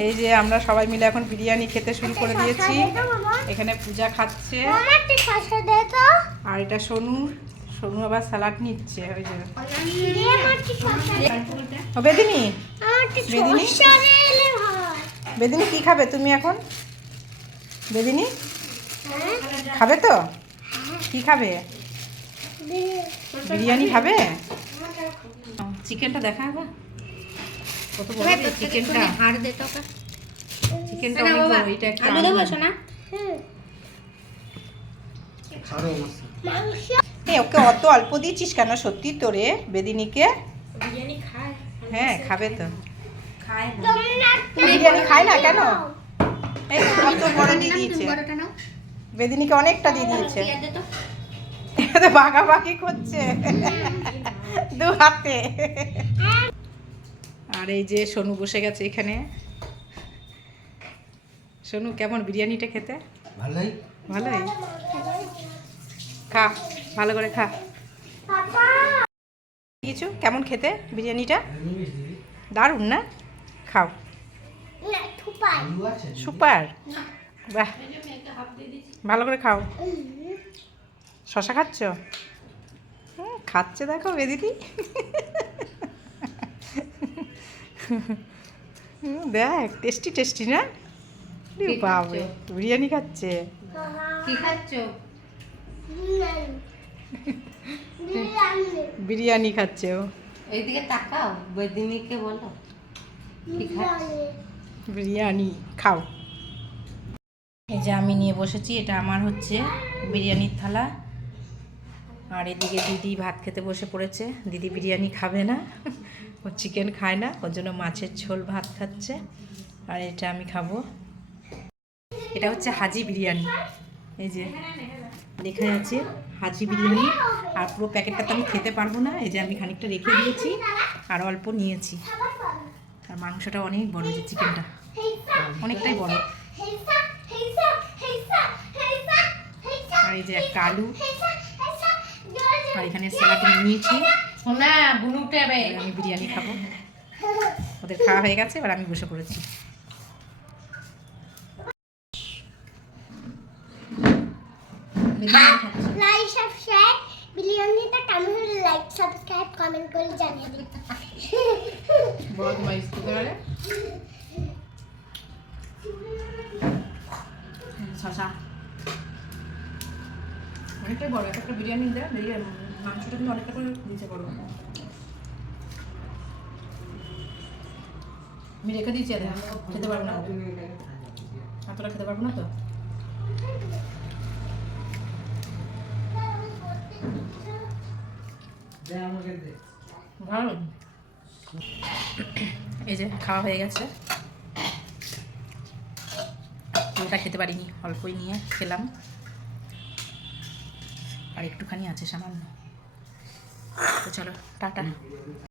এই যে আমরা সবাই মিলে এখন বিরিয়ানি খেতে শুরু করে দিয়েছি। এখানে পূজা খাচ্ছে আর এটা সোনু আবার স্যালাড নিচ্ছে। ওই যে বেদিনী বেদিনী কি খাবে তুমি এখন? বেদিনী খাবে তো? কি খাবে? বিরিয়ানি খাবে? চিকেনটা দেখা হবে কত বড় চিকেনটা। হাড় দে তো চিকেনটা অনেক বড়। এটা একটা আলু দেবো শোনা। ওকে অত অল্প দিয়েছিস কেন সত্যি তোরে বেদিনীকে? বিরিয়ানি খায়? হ্যাঁ খাবে তো। খায় বিরিয়ানি খায় না কেন? এই কত বড় দিয়ে দিয়েছে বেদিনীকে, অনেকটা দিয়ে দিয়েছে। ভাগাভাগি করছে দু হাতে। আর এই যে সোনু বসে গেছে এখানে। সোনু কেমন বিরিয়ানিটা খেতে? ভালোই ভালোই। খা ভালো করে খা। কিছু কেমন খেতে বিরিয়ানিটা? দারুণ না? খাও। সুপার। বাহ ভালো করে খাও। শশা খাচ্ছ? খাচ্ছে দেখো বেদিনী। দেখ টেস্টি টেস্টি না? বাবা বিরিয়ানি খাচ্ছে। কি খাচ্ছ? বিরিয়ানি খাচ্ছে ও। এইদিকে তাকাও, বেদিনীকে বলো কি খাচ্ছ? বিরিয়ানি খাও। এই যে আমি নিয়ে বসেছি, এটা আমার হচ্ছে বিরিয়ানির থালা। আর এদিকে দিদি ভাত খেতে বসে পড়েছে। দিদি বিরিয়ানি খাবে না, ও চিকেন খায় না, ওর জন্য মাছের ঝোল ভাত খাচ্ছে। আর এটা আমি খাবো। এটা হচ্ছে হাজি বিরিয়ানি। এই যে লেখা আছে হাজি বিরিয়ানি। আর পুরো প্যাকেটটা তো আমি খেতে পারবো না, এই যে আমি খানিকটা রেখে দিয়েছি আর অল্প নিয়েছি। আর মাংসটা অনেক বড়, যে চিকেনটা অনেকটাই বড়। আর এই যে একটা আলু, আর এখানে স্যালাড নিয়েছি। আমি বিরিয়ানি খাবো। ওদের খাওয়া হয়ে গেছে, এবার আমি বসে পড়েছি। লাইক সাবস্ক্রাইব বিরিয়ানিটা কেমন হলো লাইক সাবস্ক্রাইব কমেন্ট করে জানিয়ে দিন। বড় তোমার স্কুলে গেলে শশা অনেকটাই বড়। একটা বিরিয়ানি দেয়, মাংসটা কিন্তু অনেকটা করে দিয়েছে বড়। আমি রেখে দিয়েছি, খেতে পারবো না, এতটা খেতে পারবো না তো। ভালো। এই যে খাওয়া হয়ে গেছে। পুরোটা খেতে পারিনি, অল্পই নিয়ে খেলাম। আর একটুখানি আছে সামান্য। তো চলো টাটা।